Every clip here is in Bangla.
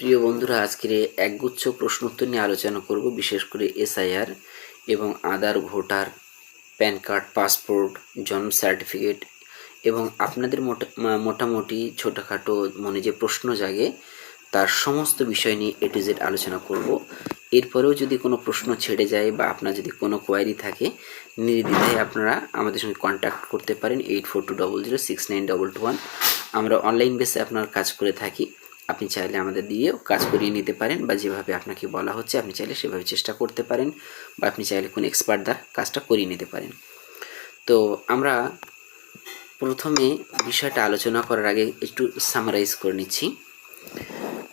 প্রিয় বন্ধুরা, আজকের একগুচ্ছ প্রশ্ন উত্তর নিয়ে আলোচনা করব। বিশেষ করে এসআইআর এবং আধার, ভোটার, প্যান কার্ড, পাসপোর্ট, জন্ম সার্টিফিকেট এবং আপনাদের মোটামুটি ছোটোখাটো মনে যে প্রশ্ন জাগে তার সমস্ত বিষয় নিয়ে এ টু জেড আলোচনা করব। এরপরেও যদি কোনো প্রশ্ন ছেড়ে যায় বা আপনার যদি কোনো কোয়ারি থাকে, নির্দ্বিধায় আপনারা আমাদের সঙ্গে কন্ট্যাক্ট করতে পারেন 8420069221। আমরা অনলাইন বেসে আপনার কাজ করে থাকি। আপনি চাইলে আমাদের দিয়েও কাজ করিয়ে নিতে পারেন, বা যেভাবে আপনাকে বলা হচ্ছে আপনি চাইলে সেভাবে চেষ্টা করতে পারেন, বা আপনি চাইলে কোনো এক্সপার্ট দ্বারা কাজটা করিয়ে নিতে পারেন। তো আমরা প্রথমে বিষয়টা আলোচনা করার আগে একটু সামারাইজ করে নিচ্ছি।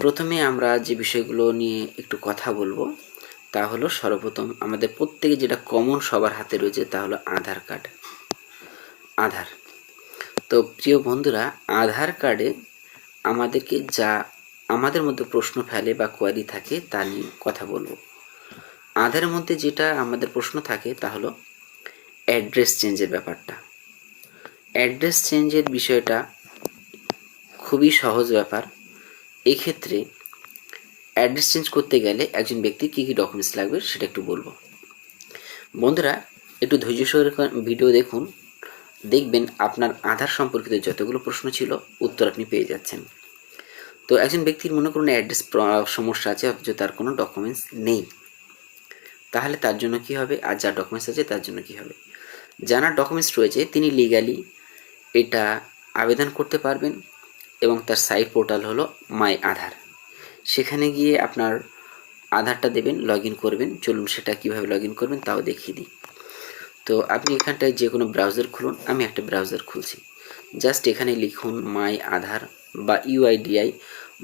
প্রথমে আমরা যে বিষয়গুলো নিয়ে একটু কথা বলবো তা হলো, সর্বপ্রথম আমাদের প্রত্যেকে যেটা কমন সবার হাতে রয়েছে তা হলো আধার কার্ড। আধার। তো প্রিয় বন্ধুরা, আধার কার্ডে আমাদেরকে যা আমাদের মধ্যে প্রশ্ন ফেলে বা কোয়ারি থাকে তা নিয়ে কথা বলবো। আধারের মধ্যে যেটা আমাদের প্রশ্ন থাকে তা হলো অ্যাড্রেস চেঞ্জের ব্যাপারটা। অ্যাড্রেস চেঞ্জের বিষয়টা খুবই সহজ ব্যাপার। এক্ষেত্রে অ্যাড্রেস চেঞ্জ করতে গেলে একজন ব্যক্তির কী কী ডকুমেন্টস লাগবে সেটা একটু বলবো। বন্ধুরা, একটু ধৈর্য সহকারে ভিডিও দেখুন, দেখবেন আপনার আধার সম্পর্কিত যতগুলো প্রশ্ন ছিল উত্তর আপনি পেয়ে যাচ্ছেন। তো একজন ব্যক্তির মনে করুন অ্যাড্রেস সমস্যা আছে, অথচ তার কোনো ডকুমেন্টস নেই, তাহলে তার জন্য কি হবে? আর যার ডকুমেন্টস আছে তার জন্য কি হবে? যার ডকুমেন্টস রয়েছে তিনি লিগালি এটা আবেদন করতে পারবেন, এবং তার সাইট পোর্টাল হলো মাই আধার। সেখানে গিয়ে আপনার আধারটা দেবেন, লগ ইন করবেন। চলুন সেটা কীভাবে লগ ইন করবেন তাও দেখিয়ে দিই। তো আপনি এখানটায় যে কোনো ব্রাউজার খুলুন। আমি একটা ব্রাউজার খুলছি। জাস্ট এখানে লিখুন মাই আধার বা ইউআইডিআই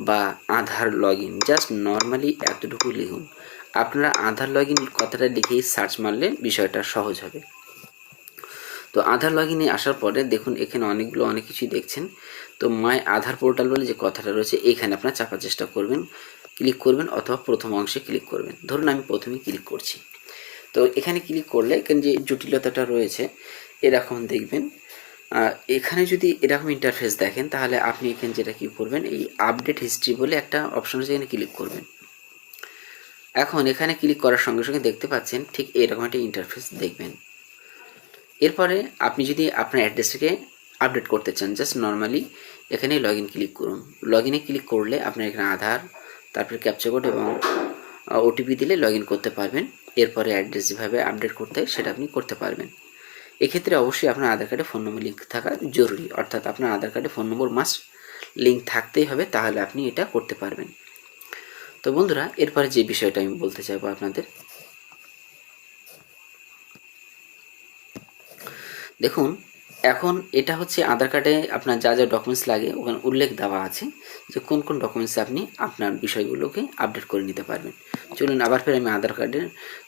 বা আধার লগ ইন। জাস্ট নর্মালি এতটুকু লিখুন। আপনারা আধার লগ ইন কথাটা লিখেই সার্চ মারলে বিষয়টা সহজ হবে। তো আধার লগ ইনে আসার পরে দেখুন এখানে অনেক কিছুই দেখছেন। তো মাই আধার পোর্টাল বলে যে কথাটা রয়েছে এখানে আপনার চাপার চেষ্টা করবেন, ক্লিক করবেন, অথবা প্রথম অংশে ক্লিক করবেন। ধরুন আমি প্রথমে ক্লিক করছি। তো এখানে ক্লিক করলে এখানে যে জটিলতাটা রয়েছে এরকম দেখবেন। এখানে যদি এরকম ইন্টারফেস দেখেন তাহলে আপনি এখানে যেটা কী করবেন, এই আপডেট হিস্ট্রি বলে একটা অপশন আছে, এখানে ক্লিক করবেন। এখন এখানে ক্লিক করার সঙ্গে সঙ্গে দেখতে পাচ্ছেন ঠিক এরকম একটা ইন্টারফেস দেখবেন। এরপরে আপনি যদি আপনার অ্যাড্রেসটাকে আপডেট করতে চান, জাস্ট নর্মালি এখানে লগ ইন ক্লিক করুন। লগ ইনে ক্লিক করলে আপনার এখানে আধার, তারপরে ক্যাপচা কোড এবং ওটিপি দিলে লগ ইন করতে পারবেন। এরপরে অ্যাড্রেস যেভাবে আপডেট করতে হয় সেটা আপনি করতে পারবেন। এক্ষেত্রে অবশ্যই আপনার আধার কার্ডে ফোন নম্বর লিঙ্ক থাকা জরুরি, অর্থাৎ আপনার আধার কার্ডে ফোন নম্বর মাস্ট লিঙ্ক থাকতেই হবে, তাহলে আপনি এটা করতে পারবেন। তো বন্ধুরা, এরপরে যে বিষয়টা আমি বলতে চাইবো আপনাদের, দেখুন এখন এটা হচ্ছে আধার কার্ডে আপনার যা যা ডকুমেন্টস লাগে ওখানে উল্লেখ দেওয়া আছে যে কোন কোন ডকুমেন্টসে আপনি আপনার বিষয়গুলোকে আপডেট করে নিতে পারবেন। চলুন আবার ফের আমি আধার কার্ডের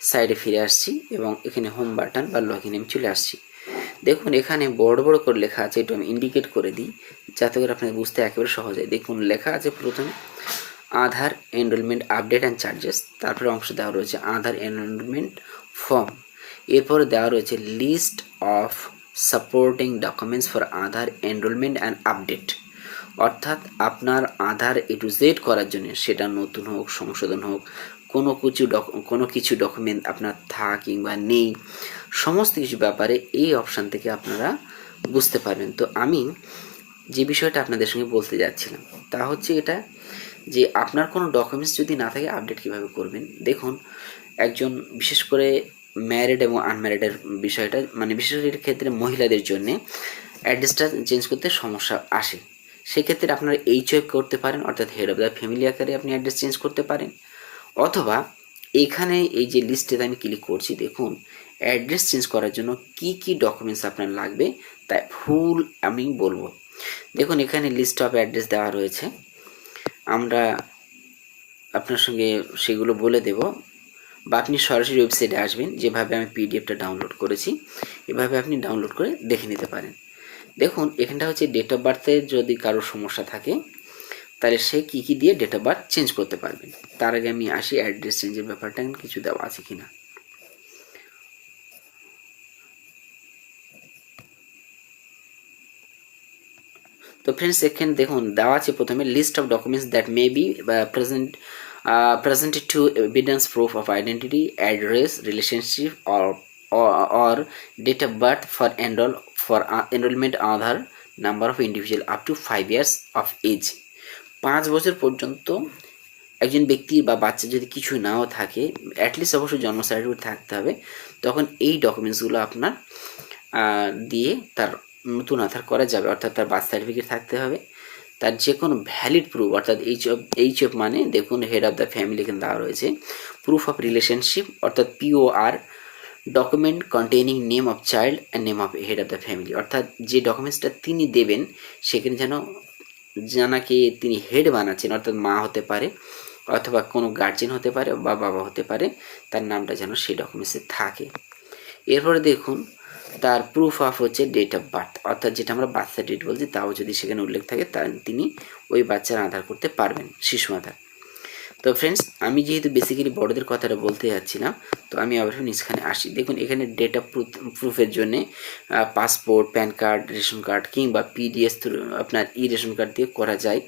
সাইডে ফিরে আসছি এবং এখানে হোম বাটন বা লগ ইনে আমি চলে আসছি। দেখুন এখানে বড় বড় করে লেখা আছে, একটু আমি ইন্ডিকেট করে দিই যাতে করে আপনার বুঝতে একেবারে সহজ হয়। দেখুন লেখা আছে প্রথমে আধার এনরোলমেন্ট আপডেট অ্যান্ড চার্জেস, তারপরে অংশ দেওয়া রয়েছে আধার এনরোলমেন্ট ফর্ম, এরপরে দেওয়া রয়েছে list of supporting documents for Aadhaar enrolment and update, অর্থাৎ আপনার আধার এ টু জেড করার জন্য, সেটা নতুন হোক সংশোধন হোক, কোনো কিছু ডকুমেন্ট আপনার থাক কিংবা নেই, সমস্ত কিছু ব্যাপারে এই অপশান থেকে আপনারা বুঝতে পারবেন। তো আমি যে বিষয়টা আপনাদের সঙ্গে বলতে যাচ্ছিলাম তা হচ্ছে এটা, যে আপনার কোনো ডকুমেন্টস যদি না থাকে আপডেট কীভাবে করবেন। দেখুন একজন বিশেষ করে ম্যারিড এবং আনম্যারিডের বিষয়টা, মানে বিশেষ করে ক্ষেত্রে মহিলাদের জন্যে অ্যাড্রেসটা চেঞ্জ করতে সমস্যা আসে। সেক্ষেত্রে আপনারা এইচও করতে পারেন, অর্থাৎ হেড অফ দ্য ফ্যামিলি আকারে আপনি অ্যাড্রেস চেঞ্জ করতে পারেন, অথবা এখানে এই যে লিস্টে আমি ক্লিক করছি, দেখুন অ্যাড্রেস চেঞ্জ করার জন্য কি কি ডকুমেন্টস আপনার লাগবে তাই ফুল আমি বলবো। দেখুন এখানে লিস্ট অফ অ্যাড্রেস দেওয়া রয়েছে, আমরা আপনার সঙ্গে সেগুলো বলে দেব, বা আপনি সরাসরি ওয়েবসাইটে আসবেন, যেভাবে আমি পিডিএফটা ডাউনলোড করেছি এভাবে আপনি ডাউনলোড করে দেখে নিতে পারেন। দেখুন এখানটা হচ্ছে ডেট অফ বার্থের যদি কারোর সমস্যা থাকে তাহলে সে কী কী দিয়ে ডেট অফ বার্থ চেঞ্জ করতে পারবেন। তার আগে আমি আসি অ্যাড্রেস চেঞ্জের ব্যাপারটা কিছু দেওয়া আছে কিনা। তো ফ্রেন্ডস এখানে দেখুন দেওয়া আছে প্রথমে list of documents that may be presented to evidence proof of identity, address, relationship, or date of birth for enrollment Aadhaar number of individual up to 5 years of age. 5 বছর পর্যন্ত একজন ব্যক্তি বা বাচ্চা যদি কিছু নাও থাকে, অ্যাটলিস্ট অবশ্যই জন্ম সার্টিফিকেট থাকতে হবে, তখন এই ডকুমেন্টসগুলো আপনার দিয়ে তার নতুন আধার করা যাবে। অর্থাৎ তার বার্থ সার্টিফিকেট থাকতে হবে, তার যে কোনো ভ্যালিড প্রুফ, অর্থাৎ এইচ অফ মানে দেখুন হেড অফ দ্য ফ্যামিলি এখানে দেওয়া রয়েছে, প্রুফ অফ রিলেশনশিপ অর্থাৎ POR, document containing name of child and name of head of the family, অর্থাৎ যে ডকুমেন্টসটা তিনি দেবেন সেখানে যেন জানাকে তিনি হেড বানাচ্ছেন, অর্থাৎ মা হতে পারে অথবা কোনো গার্জেন হতে পারে বা বাবা হতে পারে, তার নামটা যেন সেই ডকুমেন্টসে থাকে। এরপরে দেখুন তার প্রুফ অফ হচ্ছে ডেট অফ বার্থ, অর্থাৎ যেটা আমরা বার্থ সার্টিফিকেট বলছি তাও যদি সেখানে উল্লেখ থাকে তিনি ওই বাচ্চার আধার করতে পারবেন, শিশু আধার। তো ফ্রেন্ডস আমি যেহেতু বেসিক্যালি বড়দের কথাটা বলতে যাচ্ছিলাম, তো আমি আবার নিচখানে আসি। দেখুন এখানে ডেট অফ প্রুফের জন্যে passport, pan card, ration card কিংবা PDS আপনার রেশন কার্ড দিয়ে করা যায়,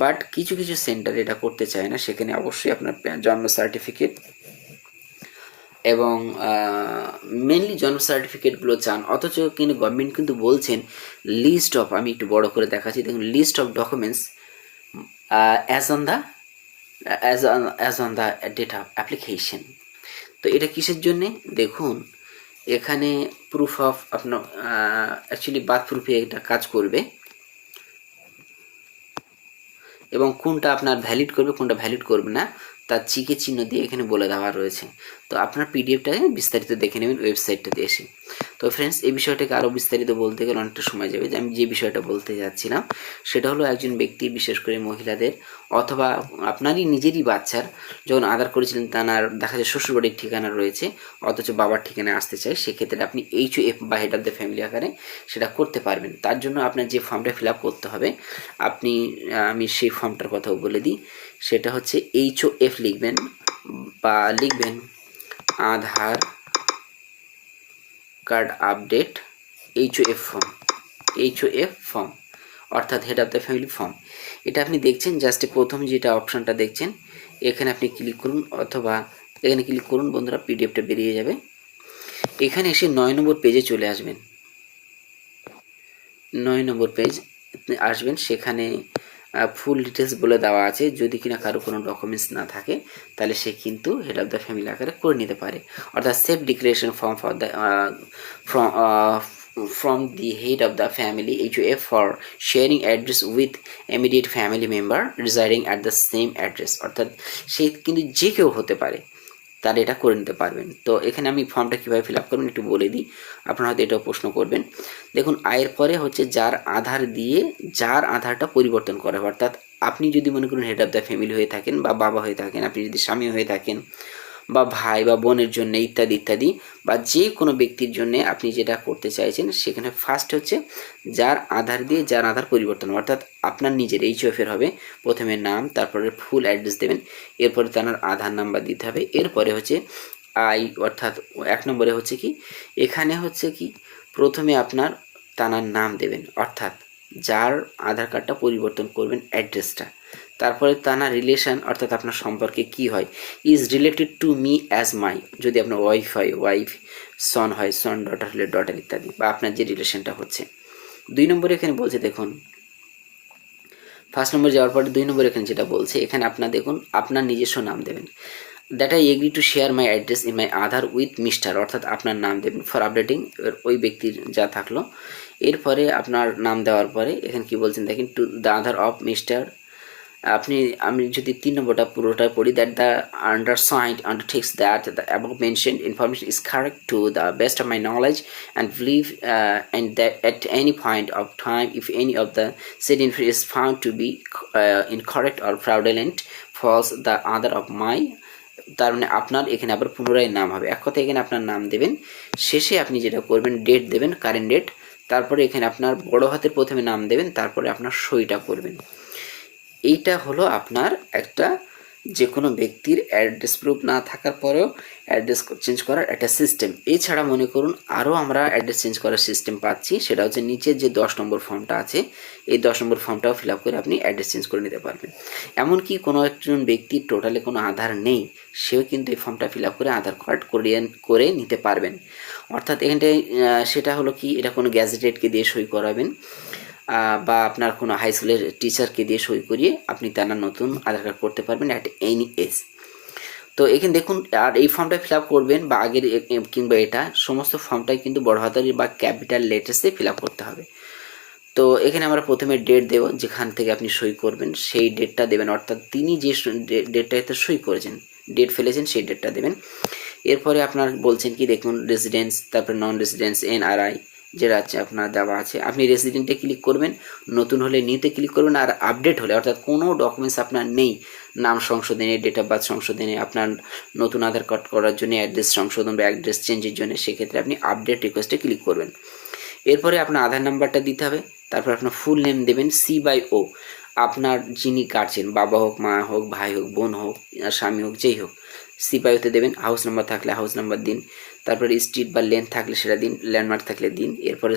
বাট কিছু কিছু সেন্টার এটা করতে চায় না, সেখানে অবশ্যই আপনার জন্ম সার্টিফিকেট এবং মেনলি জন্ম সার্টিফিকেটগুলো চান। অথচ কিন্তু গভর্নমেন্ট কিন্তু বলছেন লিস্ট অফ, আমি একটু বড় করে দেখাচ্ছি, দেখুন list of documents as on the date of application. তো এটা কিসের জন্যে দেখুন এখানে প্রুফ অফ আপনার অ্যাকচুয়ালি বার্থ প্রুফে এটা কাজ করবে এবং কোনটা আপনার ভ্যালিড করবে কোনটা ভ্যালিড করবে না তার চিকে চিহ্ন দিয়ে এখানে বলে দেওয়া রয়েছে। তো আপনার PDFটাকে বিস্তারিত দেখে নেবেন ওয়েবসাইটটাতে এসে। তো ফ্রেন্ডস এই বিষয়টাকে আরও বিস্তারিত বলতে গেলে অনেকটা সময় যাবে, যে আমি যে বিষয়টা বলতে যাচ্ছিলাম সেটা হলো একজন ব্যক্তি, বিশেষ করে মহিলাদের অথবা আপনারই নিজেরই বাচ্চার যখন আধার করেছিলেন তার দেখা যায় শ্বশুরবাড়ির ঠিকানা রয়েছে অথচ বাবার ঠিকানায় আসতে চাই, সেক্ষেত্রে আপনি HOF বা হেড অফ দ্য ফ্যামিলি আকারে সেটা করতে পারবেন। তার জন্য আপনার যে ফর্মটা ফিল আপ করতে হবে, আমি সেই ফর্মটার কথাও বলে দিই, সেটা হচ্ছে HOF লিখবেন বা লিখবেন আধার কার্ড আপডেট HOF ফর্ম অর্থাৎ head of the family form. এটা আপনি দেখছেন জাস্ট প্রথম যেটা অপশানটা দেখছেন এখানে আপনি ক্লিক করুন, অথবা এখানে ক্লিক করুন বন্ধুরা, PDFটা বেরিয়ে যাবে। এখানে এসে 9 নম্বর পেজে চলে আসবেন, 9 নম্বর পেজ আসবেন, সেখানে ফুল ডিটেলস বলে দেওয়া আছে। যদি কিনা কারো কোনো ডকুমেন্টস না থাকে তাহলে সে কিন্তু হেড অফ দ্য ফ্যামিলি আকারে করে নিতে পারে, অর্থাৎ self declaration form for the from the head of the family HOF for sharing address with immediate family member residing at the same address, অর্থাৎ সে কিন্তু যে কেউ হতে পারে, তারা এটা করে নিতে পারবেন। তো এখানে আমি ফর্মটা কীভাবে ফিল আপ করবেন একটু বলে দিই, আপনারা হয়তো এটাও প্রশ্ন করবেন। দেখুন আয়ের পরে হচ্ছে যার আধার দিয়ে যার আধারটা পরিবর্তন করা হবে, অর্থাৎ আপনি যদি মনে করুন হেড অফ দ্য ফ্যামিলি হয়ে থাকেন বা বাবা হয়ে থাকেন, আপনি যদি স্বামী হয়ে থাকেন বা ভাই বা বোনের জন্য ইত্যাদি ইত্যাদি, বা যে কোনো ব্যক্তির জন্য আপনি যেটা করতে চাইছেন, সেখানে ফার্স্ট হচ্ছে যার আধার দিয়ে যার আধার পরিবর্তন, অর্থাৎ আপনার নিজের HOF এর হবে, প্রথমে নাম, তারপরে ফুল অ্যাড্রেস দেবেন, এরপরে তার আধার নাম্বার দিতে হবে, এরপরে হচ্ছে অর্থাৎ 1 নম্বরে হচ্ছে কি এখানে হচ্ছে কি প্রথমে আপনার তানার নাম দেবেন, অর্থাৎ যার আধার কার্ডটা পরিবর্তন করবেন অ্যাড্রেসটা, তারপরে তানার রিলেশন অর্থাৎ আপনার সম্পর্কে কি হয়, is related to me as my, যদি আপনার ওয়াইফ হয় ওয়াইফ, সন হয় সন, ডটার হলে ডটার ইত্যাদি, বা আপনার যে রিলেশনটা হচ্ছে। 2 নম্বরে এখানে বলছে দেখুন, ফার্স্ট নম্বর যাওয়ার পরে 2 নম্বর এখানে যেটা বলছে, এখানে আপনার দেখুন আপনার নিজস্ব নাম দেবেন, that I agree to share my address in my Aadhaar with mister, অর্থাৎ আপনার নাম দেবেন ফর আপডেটিং ওই ব্যক্তির যা থাকলো। এরপরে আপনার নাম দেওয়ার পরে এখানে কি বলছেন দেখেন, to the Aadhaar of mister, আমি যদি 3 নম্বরটা পুরোটা পড়ি, that the undersigned undertakes that the above mentioned information is correct to the best of my knowledge and believe and that at any point of time if any of the said information is found to be incorrect or fraudulent false the other of my, তার মানে আপনার এখানে আবার পুনরায় নাম হবে, এক কথা এখানে আপনার নাম দেবেন, শেষে আপনি যেটা করবেন ডেট দেবেন, কারেন্ট ডেট, তারপরে এখানে আপনার বড় হাতের প্রথমে নাম দেবেন, তারপরে আপনার সইটা করবেন। এইটা হলো আপনার একটা যে কোনো ব্যক্তির অ্যাড্রেস প্রুফ না থাকার পরেও অ্যাড্রেস চেঞ্জ করার একটা সিস্টেম। এছাড়া মনে করুন আরও আমরা অ্যাড্রেস চেঞ্জ করার সিস্টেম পাচ্ছি, সেটা হচ্ছে নিচের যে 10 নম্বর ফর্মটা আছে, এই 10 নম্বর ফর্মটাও ফিল আপ করে আপনি অ্যাড্রেস চেঞ্জ করে নিতে পারবেন। এমনকি কোনো একজন ব্যক্তির টোটালে কোনো আধার নেই, সেও কিন্তু এই ফর্মটা ফিল আপ করে আধার কার্ড করে নিতে পারবেন। অর্থাৎ এখানটায় সেটা হলো কি, এটা কোনো গ্যাজেটেডকে দিয়ে সই করাবেন বা আপনার কোনো হাই স্কুলের টিচারকে দিয়ে সই করিয়ে আপনি তার নতুন আধার কার্ড করতে পারবেন অ্যাট এনি এজ। তো এখানে দেখুন, আর এই ফর্মটা ফিল আপ করবেন বা আগের কিংবা এটা সমস্ত ফর্মটাই কিন্তু বড় হাতের বা ক্যাপিটাল লেটার্সে ফিল আপ করতে হবে। তো এখানে আমরা প্রথমে ডেট দেব, যেখান থেকে আপনি সই করবেন সেই ডেটটা দেবেন, অর্থাৎ তিনি যে ডেটটাতে সই করেছেন, ডেট ফেলেছেন সেই ডেটটা দেবেন। এরপরে আপনার বলছেন কি দেখুন রেসিডেন্স, তারপরে নন রেসিডেন্স, এনআরআই যেটা আছে আপনার দেওয়া আছে, আপনি রেসিডেন্টে ক্লিক করবেন, নতুন হলে নিউতে ক্লিক করবেন, আর আপডেট হলে অর্থাৎ কোনো ডকুমেন্টস আপনার নেই, নাম সংশোধনে, ডেট অফ বার্থ সংশোধনে, আপনার নতুন আধার কার্ড করার জন্য, অ্যাড্রেস সংশোধন বা অ্যাড্রেস চেঞ্জের জন্য, সেক্ষেত্রে আপনি আপডেট রিকোয়েস্টে ক্লিক করবেন। এরপরে আপনার আধার নাম্বারটা দিতে হবে, তারপর আপনার ফুল নেম দেবেন C/O, আপনার যিনি গার্জেন, বাবা হোক, মা হোক, ভাই হোক, বোন হোক, স্বামী হোক, যেই হোক, C/Oতে দেবেন। হাউস নাম্বার থাকলে হাউস নাম্বার দিন, তারপরে স্ট্রিট বা লেন থাকলে সেটা দিন, ল্যান্ডমার্ক থাকলে দিন। এরপরে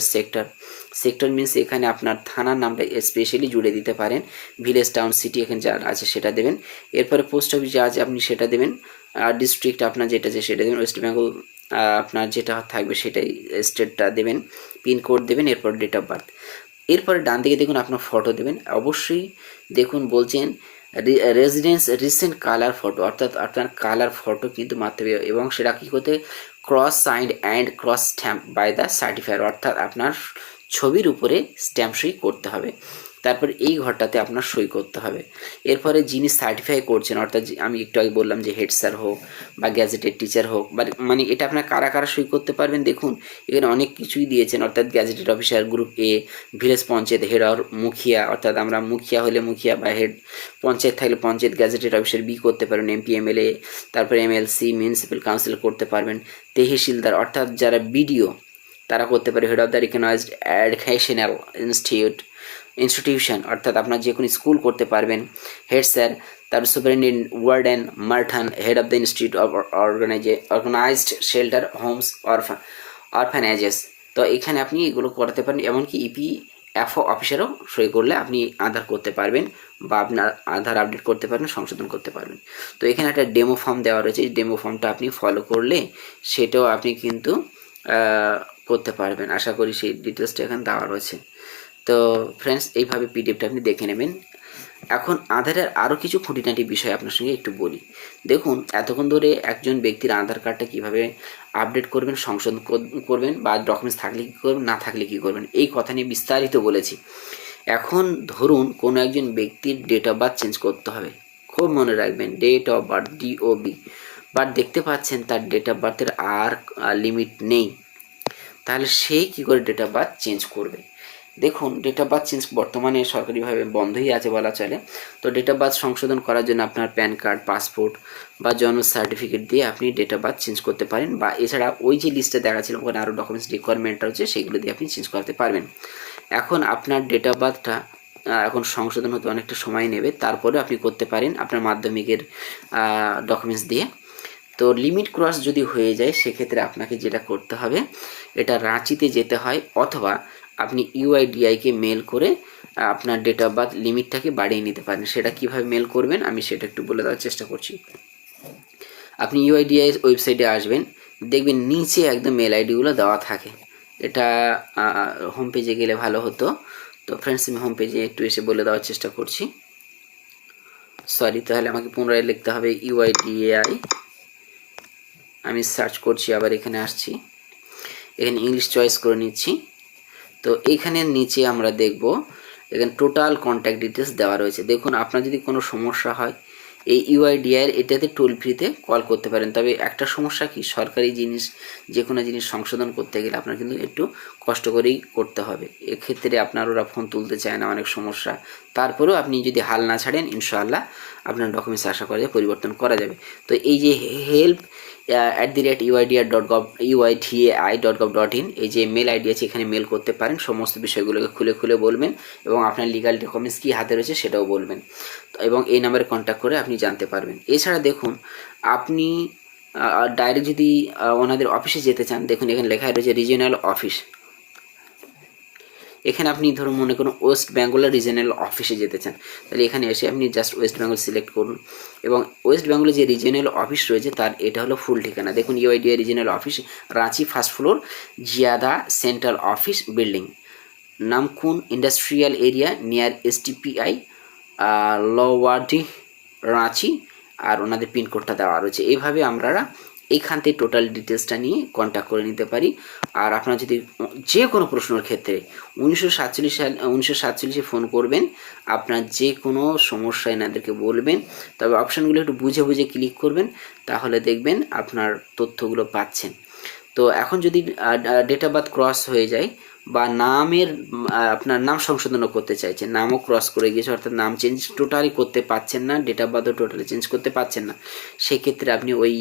সেক্টর মিনস এখানে আপনার থানার নামটা স্পেশালি জুড়ে দিতে পারেন, ভিলেজ, টাউন, সিটি এখানে যা আছে সেটা দেবেন। এরপরে পোস্ট অফিস যা আছে আপনি সেটা দেবেন, ডিস্ট্রিক্ট আপনার যেটা আছে সেটা দেবেন, ওয়েস্ট বেঙ্গল আপনার যেটা থাকবে সেটাই, স্টেটটা দেবেন, পিনকোড দেবেন, এরপর ডেট অফ বার্থ। এরপরে ডান দিকে দেখুন আপনার ফটো দেবেন, অবশ্যই দেখুন বলছেন রেসিডেন্স রিসেন্ট কালার ফটো, অর্থাৎ আপনার কালার ফটো কিন্তু মারতে হবে, এবং সেটা কী করতে, cross signed and cross stamp by the certifier, অর্থাৎ আপনার ছবির উপরে স্ট্যাম্প সই করতে হবে। তারপর এই ঘরটাতে আপনার সই করতে হবে। এরপরে যিনি সার্টিফাই করছেন, অর্থাৎ আমি একটু আগে বললাম যে হেড স্যার হোক বা গ্যাজেটেড টিচার হোক, বা মানে এটা আপনার কারা কারা সই করতে পারবেন দেখুন, এখানে অনেক কিছুই দিয়েছেন, অর্থাৎ gazetted officer, group A, village panchayat head আর মুখিয়া, অর্থাৎ আমরা মুখিয়া হলে মুখিয়া বা হেড, পঞ্চায়েত থাকলে পঞ্চায়েত গ্যাজেটেড অফিসার বি করতে পারবেন, এমপি, এমএলএ, তারপরে এমএলসি, মিউনিসিপ্যাল কাউন্সিল করতে পারবেন, তেহসিলদার অর্থাৎ যারা বিডিও তারা করতে পারে, head of the recognised educational institution অর্থাৎ আপনার যে কোনো স্কুল করতে পারবেন, হেড স্যার, তারপর superintendent, warden, matron, head of the institute of organised shelter homes, orphanages. তো এখানে আপনি এগুলো করতে পারেন, এমনকি EPFO অফিসারও সই করলে আপনি আধার করতে পারবেন বা আপনার আধার আপডেট করতে পারবেন, সংশোধন করতে পারবেন। তো এখানে একটা ডেমো ফর্ম দেওয়া রয়েছে, এই ডেমো ফর্মটা আপনি ফলো করলে সেটাও আপনি কিন্তু করতে পারবেন। আশা করি সেই ডিটেলসটা এখানে দেওয়া রয়েছে। তো ফ্রেন্ডস, এইভাবে পিডিএফটা আপনি দেখে নেবেন। এখন আধারের আরও কিছু খুঁটিনাটি বিষয় আপনার সঙ্গে একটু বলি। দেখুন, এতক্ষণ ধরে একজন ব্যক্তির আধার কার্ডটা কীভাবে আপডেট করবেন, সংশোধন করবেন, বা ডকুমেন্টস থাকলে কী করবেন, না থাকলে কী করবেন, এই কথা নিয়ে বিস্তারিত বলেছি। এখন ধরুন কোনো একজন ব্যক্তির ডেট অফ বার্থ চেঞ্জ করতে হবে, খুব মনে রাখবেন, date of birth, DOB, but দেখতে পাচ্ছেন তার ডেট অফ বার্থের আর লিমিট নেই, তাহলে সে কী করে ডেট অফ বার্থ চেঞ্জ করবে? দেখুন, ডেট অফ বার্থ চেঞ্জ বর্তমানে সরকারিভাবে বন্ধই আছে বলা চলে। তো ডেট অফ বার্থ সংশোধন করার জন্য আপনার প্যান কার্ড, পাসপোর্ট বা জন্ম সার্টিফিকেট দিয়ে আপনি ডেট অফ বার্থ চেঞ্জ করতে পারেন, বা এছাড়া ওই যে লিস্টে দেখা ছিল ওখানে আরও ডকুমেন্টস রিকোয়ারমেন্ট রয়েছে, সেগুলো দিয়ে আপনি চেঞ্জ করতে পারবেন। এখন আপনার ডেট অফ বার্থটা এখন সংশোধন হতে অনেকটা সময় নেবে, তারপরে আপনি করতে পারেন আপনার মাধ্যমিকের ডকুমেন্টস দিয়ে। তো লিমিট ক্রস যদি হয়ে যায় সেক্ষেত্রে আপনাকে যেটা করতে হবে, এটা রাঁচিতে যেতে হয়, অথবা আপনি UIDAI-কে মেল করে আপনার ডেট অফ বার্থ লিমিটটাকে বাড়িয়ে নিতে পারেন। সেটা কিভাবে মেল করবেন আমি সেটা একটু বলে দেওয়ার চেষ্টা করছি। আপনি UIDAI ওয়েবসাইটে আসবেন, দেখবেন নিচে একদম মেল আইডিগুলো দেওয়া থাকে। এটা হোম পেজে গেলে ভালো হতো। তো ফ্রেন্ডস, আমি হোম পেজে একটু এসে বলে দেওয়ার চেষ্টা করছি। সরি, তাহলে আমাকে পুনরায় লিখতে হবে UIDAI। আমি সার্চ করছি, আবার এখানে আসছি, এখানে ইংলিশ চয়েস করে নিচ্ছি। তো এইখানে নিচে আমরা দেখব এখানে টোটাল কন্ট্যাক্ট ডিটেলস দেওয়া রয়েছে। দেখুন, আপনার যদি কোনো সমস্যা হয় এই UIDAI এটাতে টোল ফ্রিতে কল করতে পারেন। তবে একটা সমস্যা কি, সরকারি জিনিস যে কোনো জিনিস সংশোধন করতে গেলে আপনার কিন্তু একটু কষ্ট করেই করতে হবে। এক্ষেত্রে আপনার ওরা ফোন তুলতে চায় না, অনেক সমস্যা। তারপরেও আপনি যদি হাল না ছাড়েন, ইনশাআল্লাহ আপনার ডকুমেন্টস আশা করা যায় পরিবর্তন করা যাবে। তো এই যে help@uidr.gov.uidai.gov.in এই যে মেল আইডি আছে, এখানে মেল করতে পারেন, সমস্ত বিষয়গুলোকে খুলে খুলে বলবেন এবং আপনার লিগাল ডকুমেন্টস কী হাতে রয়েছে সেটাও বলবেন, এবং এই নাম্বারে কন্ট্যাক্ট করে আপনি জানতে পারবেন। এছাড়া দেখুন, আপনি ডাইরেক্ট যদি ওনাদের অফিসে যেতে চান, দেখুন এখানে লেখা রয়েছে রিজিওনাল অফিস। এখানে আপনি ধরুন মনে করুন ওয়েস্ট বেঙ্গলের রিজিওনাল অফিসে যেতে চান, তাহলে এখানে এসে আপনি জাস্ট ওয়েস্ট বেঙ্গল সিলেক্ট করুন, এবং ওয়েস্ট বেঙ্গলে যে রিজিওনাল অফিস রয়েছে তার এটা হলো ফুল ঠিকানা। দেখুন UIDAI regional office, Ranchi, first floor, JIADA central office building, Namkum industrial area near STPI, Lowadih, Ranchi, আর ওনাদের পিনকোডটা দেওয়া রয়েছে। এইভাবে আমরা এইখান থেকে টোটাল ডিটেলসটা নিয়ে কন্ট্যাক্ট করে নিতে পারি। আর আপনার যদি যে কোনো প্রশ্নের ক্ষেত্রে 1947 ফোন করবেন, আপনার যে কোনো সমস্যা এনাদেরকে বলবেন, তবে অপশানগুলো একটু বুঝে বুঝে ক্লিক করবেন, তাহলে দেখবেন আপনার তথ্যগুলো পাচ্ছেন। তো এখন যদি ডেট অফ বার্থ ক্রস হয়ে যায় বা নামের আপনার নাম সংশোধনও করতে চাইছেন, নামও ক্রস করে গিয়েছে, অর্থাৎ নাম চেঞ্জ টোটালি করতে পারছেন না, ডেট অফ বার্থও টোটালি চেঞ্জ করতে পারছেন না, সেক্ষেত্রে আপনি ওই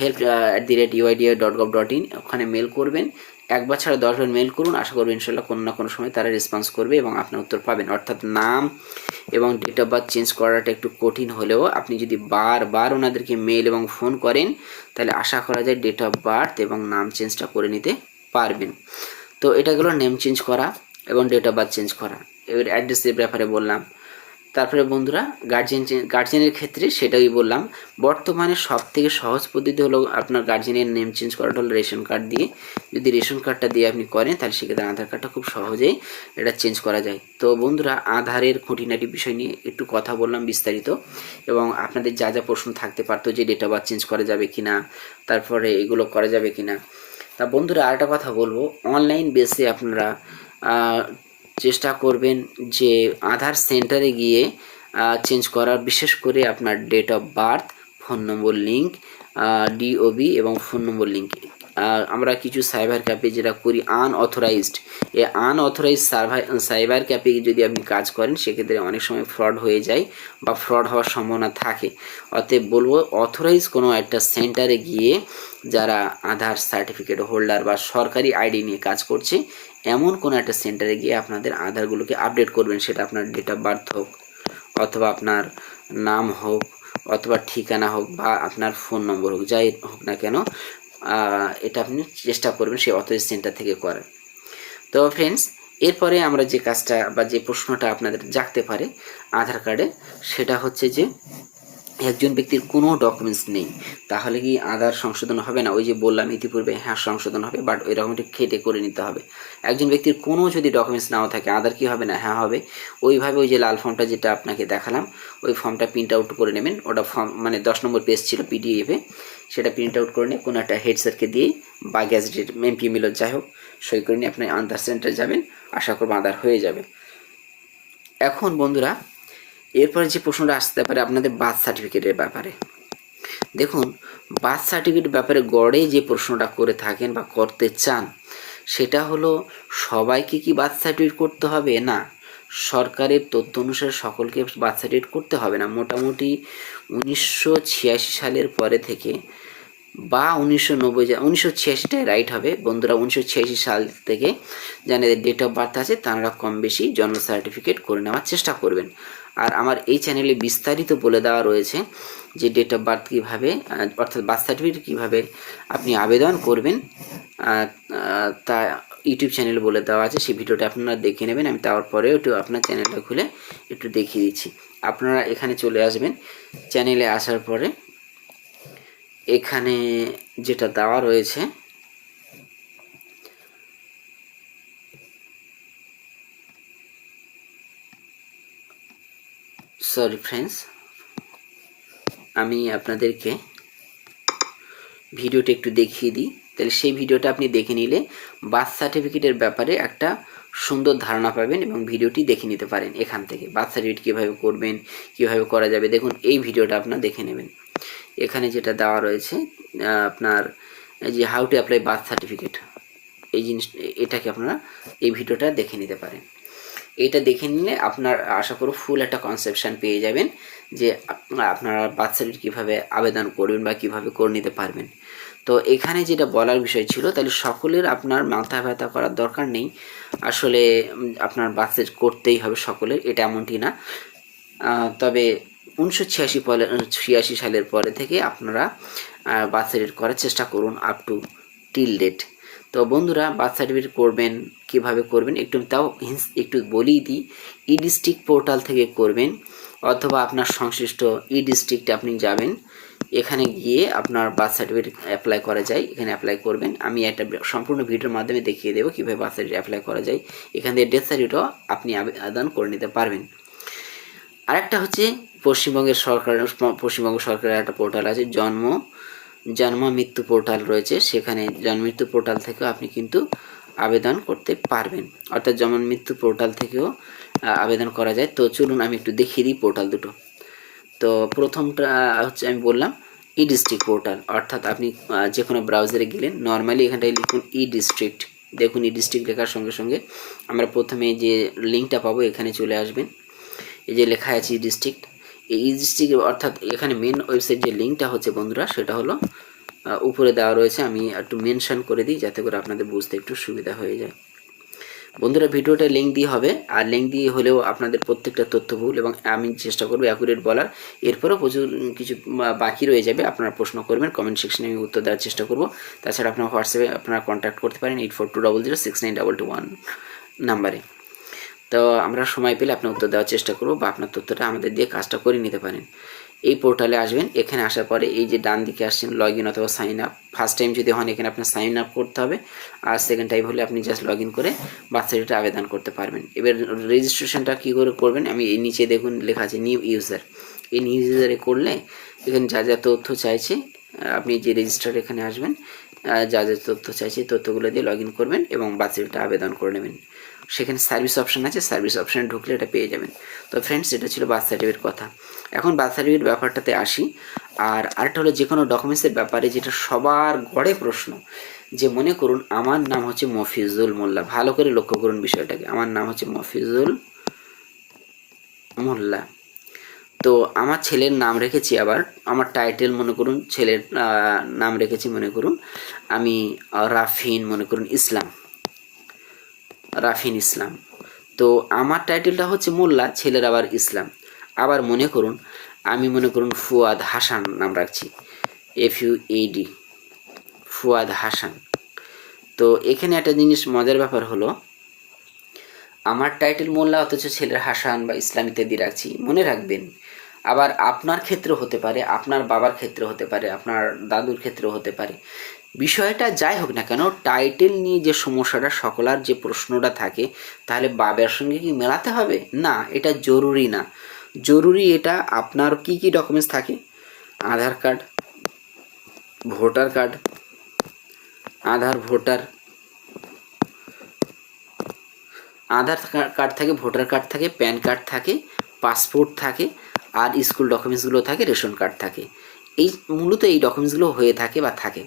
help@uidi.gov.in ওখানে মেল করবেন। একবার ছাড়া 10বার মেল করুন, আশা করব ইনশাল্লাহ কোনো না কোনো সময় তারা রেসপন্স করবে এবং আপনার উত্তর পাবেন। অর্থাৎ নাম এবং ডেট অফ বার্থ চেঞ্জ করাটা একটু কঠিন হলেও আপনি যদি বারবার ওনাদেরকে মেল এবং ফোন করেন, তাহলে আশা করা যায় ডেট অফ বার্থ এবং নাম চেঞ্জটা করে নিতে পারবেন। তো এটা গেলো নেম চেঞ্জ করা এবং ডেট অফ বার্থ চেঞ্জ করা। এবার অ্যাড্রেসের ব্যাপারে বললাম। তারপরে বন্ধুরা গার্জিয়ানের ক্ষেত্রে সেটাই বললাম। বর্তমানে সবথেকে সহজ পদ্ধতি হলো আপনার গার্জিয়ানের নেম চেঞ্জ করাটা হলো রেশন কার্ড দিয়ে। যদি রেশন কার্ডটা দিয়ে আপনি করেন, তাহলে সেক্ষেত্রে আধার কার্ডটা খুব সহজেই এটা চেঞ্জ করা যায়। তো বন্ধুরা, আধারের খুঁটিনাটি বিষয় নিয়ে একটু কথা বললাম বিস্তারিত, এবং আপনাদের যা যা প্রশ্ন থাকতে পারতো যে ডেট অফ বার্থ চেঞ্জ করা যাবে কিনা, তারপরে এগুলো করা যাবে কিনা। তা বন্ধুরা, আরেকটা কথা বলবো, অনলাইন বেসে আপনারা চেষ্টা করবেন যে আধার সেন্টারে গিয়ে চেঞ্জ করার, বিশেষ করে আপনার date of birth, phone number link, DOB এবং ফোন নম্বর লিঙ্ক। আমরা কিছু সাইবার ক্যাফে যেটা করি আনঅথরাইজড, এই আনঅথরাইজড সাইবার ক্যাফে যদি আপনি কাজ করেন, সেক্ষেত্রে অনেক সময় ফ্রড হয়ে যায় বা ফ্রড হওয়ার সম্ভাবনা থাকে। অতএব বলবো, অথরাইজ কোনো একটা সেন্টারে গিয়ে যারা আধার সার্টিফিকেট হোল্ডার বা সরকারি আইডি নিয়ে কাজ করছে, এমন কোনো একটা সেন্টারে গিয়ে আপনাদের আধারগুলোকে আপডেট করবেন। সেটা আপনার ডেট অফ বার্থ হোক, অথবা আপনার নাম হোক, অথবা ঠিকানা হোক, বা আপনার ফোন নম্বর হোক, যাই হোক না কেন, এটা আপনি চেষ্টা করবেন সেই অথরাইজ সেন্টার থেকে করার। তো ফ্রেন্ডস, এরপরে আমরা যে কাজটা বা যে প্রশ্নটা আপনাদের জাগতে পারে আধার কার্ডে, সেটা হচ্ছে যে একজন ব্যক্তির কোনো ডকুমেন্টস নেই, তাহলে কি আধার সংশোধন হবে না? ওই যে বললাম ইতিপূর্বে, হ্যাঁ সংশোধন হবে, বাট ওই রকম একটু খেটে করে নিতে হবে। একজন ব্যক্তির কোনো যদি ডকুমেন্টস নাও থাকে, আধার কি হবে না? হ্যাঁ হবে। ওইভাবে ওই যে লাল ফর্মটা যেটা আপনাকে দেখালাম, ওই ফর্মটা প্রিন্ট আউট করে নেবেন। ওটা ফর্ম মানে 10 নম্বর পেজ ছিল পিডিএফে, সেটা প্রিন্ট আউট করে নিয়ে কোনো একটা হেড স্যারকে দিয়ে বা গ্যাজেটেড এমপি মিলত যাই হোক, সই করে নিয়ে আপনি আধার সেন্টারে যাবেন, আশা করবো আধার হয়ে যাবে। এখন বন্ধুরা, এরপরে যে প্রশ্নটা আসতে পারে আপনাদের বার্থ সার্টিফিকেটের ব্যাপারে। দেখুন, বার্থ সার্টিফিকেটের ব্যাপারে গড়ে যে প্রশ্নটা করে থাকেন বা করতে চান, সেটা হলো সবাইকে কি বার্থ সার্টিফিকেট করতে হবে? না, সরকারের তথ্য অনুসারে সকলকে বার্থ সার্টিফিকেট করতে হবে না। মোটামুটি 1986 সালের পরে থেকে বা 1986টাই রাইট হবে বন্ধুরা, 1986 সাল থেকে যাদের ডেট অফ বার্থ আছে তারা কম বেশি জন্ম সার্টিফিকেট করে নেওয়ার চেষ্টা করবেন। আর আমার এই চ্যানেলে বিস্তারিত বলে দেওয়া রয়েছে যে ডেট অফ বার্থ কীভাবে, অর্থাৎ বার্থ সার্টিফিকেট কীভাবে আপনি আবেদন করবেন, তা ইউটিউব চ্যানেলে বলে দেওয়া আছে। সেই ভিডিওটা আপনারা দেখে নেবেন। আমি তারপরেও একটু আপনার চ্যানেলটা খুলে একটু দেখিয়ে দিচ্ছি। আপনারা এখানে চলে আসবেন, চ্যানেলে আসার পরে এখানে যেটা দেওয়া রয়েছে, সরি ফ্রেন্ডস, আমি আপনাদেরকে ভিডিওটা একটু দেখিয়ে দিই, তাহলে সেই ভিডিওটা আপনি দেখে নিলে বার্থ সার্টিফিকেটের ব্যাপারে একটা সুন্দর ধারণা পাবেন এবং ভিডিওটি দেখে নিতে পারেন এখান থেকে। বার্থ সার্টিফিকেট কীভাবে করবেন, কীভাবে করা যাবে, দেখুন এই ভিডিওটা আপনার দেখে নেবেন। এখানে যেটা দেওয়া রয়েছে আপনার এই যে how to apply birth certificate, এই জিনিস এটাকে আপনারা এই ভিডিওটা দেখে নিতে পারেন। এটা দেখে নিলে আপনার আশা করব ফুল একটা কনসেপশন পেয়ে যাবেন যে আপনারা বার্থ সার্টিফিকেট কীভাবে আবেদন করবেন বা কীভাবে করে নিতে পারবেন। তো এখানে যেটা বলার বিষয় ছিল, তাহলে সকলের আপনার মাথা ব্যথা করার দরকার নেই। আসলে আপনার বার্থ সার্টিফিকেট করতেই হবে সকলের, এটা এমনটি না। তবে 1986 সালের পরে থেকে আপনারা বার্থ সার্টিফিকেট করার চেষ্টা করুন আপ টু টিল ডেট। তো বন্ধুরা, বার্থ সার্টিফিকেট করবেন কিভাবে করবেন একটু বলেই দিই। ই ডিস্ট্রিক্ট পোর্টাল থেকে করবেন, অথবা আপনার সংশ্লিষ্ট ই ডিস্ট্রিক্টে আপনি যাবেন, এখানে গিয়ে আপনার বার্থ সার্টিফিকেট অ্যাপ্লাই করা যায়, এখানে অ্যাপ্লাই করবেন। আমি একটা সম্পূর্ণ ভিডিওর মাধ্যমে দেখিয়ে দেবো কীভাবে বার্থ সার্টিফিকেট অ্যাপ্লাই করা যায়। এখান থেকে ডেথ সার্টিফিকেটও আপনি আবেদন করে নিতে পারবেন। আরেকটা হচ্ছে পশ্চিমবঙ্গ সরকারের একটা পোর্টাল আছে, জন্ম মৃত্যু পোর্টাল রয়েছে, সেখানে জন্ম মৃত্যু পোর্টাল থেকেও আপনি কিন্তু আবেদন করতে পারবেন, অর্থাৎ জন্ম মৃত্যু পোর্টাল থেকেও আবেদন করা যায়। তো চলুন আমি একটু দেখিয়ে দিই পোর্টাল দুটো। তো প্রথমটা হচ্ছে আমি বললাম ই ডিস্ট্রিক্ট পোর্টাল, অর্থাৎ আপনি যে কোনো ব্রাউজারে গেলেন, নর্মালি এখানটায় লিখুন ই ডিস্ট্রিক্ট। দেখুন ই ডিস্ট্রিক্ট লেখার সঙ্গে সঙ্গে আমরা প্রথমে যে লিঙ্কটা পাবো এখানে চলে আসবেন। এই যে লেখা আছে ই ডিস্ট্রিক্ট, এই ই ডিস্ট্রিক্ট অর্থাৎ এখানে মেন ওয়েবসাইট যে লিঙ্কটা হচ্ছে বন্ধুরা, সেটা হলো উপরে দেওয়া রয়েছে। আমি একটু মেনশন করে দিই যাতে করে আপনাদের বুঝতে একটু সুবিধা হয়ে যায়। বন্ধুরা, ভিডিওটা লিঙ্ক দিয়ে হবে, আর লিঙ্ক দিয়ে হলেও আপনাদের প্রত্যেকটা তথ্য ভুল, এবং আমি চেষ্টা করবো অ্যাকুরেট বলার। এরপরেও প্রচুর কিছু বাকি রয়ে যাবে, আপনারা প্রশ্ন করবেন, কমেন্ট সেকশনে আমি উত্তর দেওয়ার চেষ্টা করব। তাছাড়া আপনার হোয়াটসঅ্যাপে আপনারা কন্ট্যাক্ট করতে পারেন 8420069221 নাম্বারে। তো আমরা সময় পেলে আপনার উত্তর দেওয়ার চেষ্টা করব, বা আপনার তথ্যটা আমাদের দিয়ে কাজটা করে নিতে পারেন। এই পোর্টালে আসবেন, এখানে আসার পরে এই যে ডান দিকে আসছেন লগ ইন অথবা সাইন আপ। ফার্স্ট টাইম যদি হন এখানে আপনার সাইন আপ করতে হবে, আর সেকেন্ড টাইম হলে আপনি জাস্ট লগ ইন করে বার্থ সার্টিফিকেট আবেদন করতে পারবেন। এবার রেজিস্ট্রেশনটা কী করে করবেন, আমি এই নিচে দেখুন লেখা আছে নিউ ইউজার। এই নিউ ইউজারে করলে এখানে যা যা তথ্য চাইছে, আপনি যে রেজিস্টার এখানে আসবেন, যা যা তথ্য চাইছে তথ্যগুলো দিয়ে লগ ইন করবেন এবং বার্থ সার্টিফিকেটটা আবেদন করে নেবেন। সেখানে সার্ভিস অপশান আছে, সার্ভিস অপশানে ঢুকলে এটা পেয়ে যাবেন। তো ফ্রেন্ডস, এটা ছিল বার্থ সার্টিফিকেট কথা। এখন বার্থ সার্টিফিকেট ব্যাপারটাতে আসি। আর আরেকটা হলো যে কোনো ডকুমেন্টসের ব্যাপারে যেটা সবার গড়ে প্রশ্ন, যে মনে করুন আমার নাম হচ্ছে মফিজুল মোল্লা, ভালো করে লক্ষ্য করুন বিষয়টাকে, আমার নাম হচ্ছে মফিজুল মোল্লা। তো আমার ছেলের নাম রেখেছি, আবার আমার টাইটেল মনে করুন ছেলের নাম রেখেছি মনে করুন আমি রাফিন, মনে করুন রাফিন ইসলাম। তো আমার টাইটেলটা হচ্ছে মোল্লা, ছেলের আবার ইসলাম। আবার মনে করুন আমি মনে করুন ফুয়াদ হাসান নাম রাখছি, FUAD, ফুয়াদ হাসান। তো এখানে একটা জিনিস মজার ব্যাপার হলো, আমার টাইটেল মোল্লা অথচ ছেলের হাসান বা ইসলাম ইত্যাদি রাখছি। মনে রাখবেন, আবার আপনার ক্ষেত্রে হতে পারে, আপনার বাবার ক্ষেত্রে হতে পারে, আপনার দাদুর ক্ষেত্রে হতে পারে। বিষয়টা যাই হোক না কেন, টাইটেল নিয়ে যে সমস্যাটা, সকলার যে প্রশ্নটা থাকে, তাহলে বাবার সঙ্গে কি মেলাতে হবে? না, এটা জরুরি না। জরুরি এটা আপনার কি কি ডকুমেন্টস থাকে, আধার কার্ড, ভোটার কার্ড, আধার কার্ড থাকে, ভোটার কার্ড থাকে, প্যান কার্ড থাকে, পাসপোর্ট থাকে, আর স্কুল ডকুমেন্টসগুলো থাকে, রেশন কার্ড থাকে। এই মূলত এই ডকুমেন্টসগুলো হয়ে থাকে বা থাকে।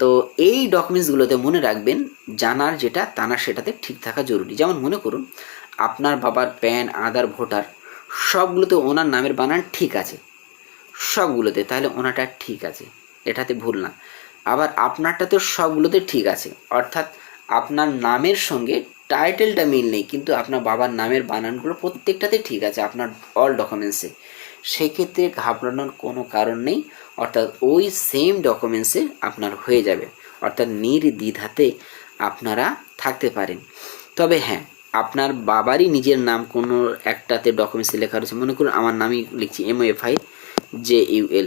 তো এই ডকুমেন্টসগুলোতে মনে রাখবেন, জানার যেটা তানার সেটাতে ঠিক থাকা জরুরি। যেমন মনে করুন আপনার বাবার প্যান, আধার, ভোটার সবগুলোতে ওনার নামের বানান ঠিক আছে, সবগুলোতে, তাহলে ওনারটা ঠিক আছে, এটাতে ভুল না। আবার আপনারটাতেও সবগুলোতে ঠিক আছে, অর্থাৎ আপনার নামের সঙ্গে টাইটেলটা মিল নেই, কিন্তু আপনার বাবার নামের বানানগুলো প্রত্যেকটাতে ঠিক আছে আপনার অল ডকুমেন্টসে। সেক্ষেত্রে ঘাবড়ানোর কোনো কারণ নেই, অর্থাৎ ওই সেম ডকুমেন্টসে আপনার হয়ে যাবে, অর্থাৎ নির্দ্বিধাতে আপনারা থাকতে পারেন। তবে হ্যাঁ, আপনার বাবারই নিজের নাম কোনো একটাতে ডকুমেন্টসে লেখা রয়েছে, মনে করুন আমার নামই লিখছি MOFIJUL,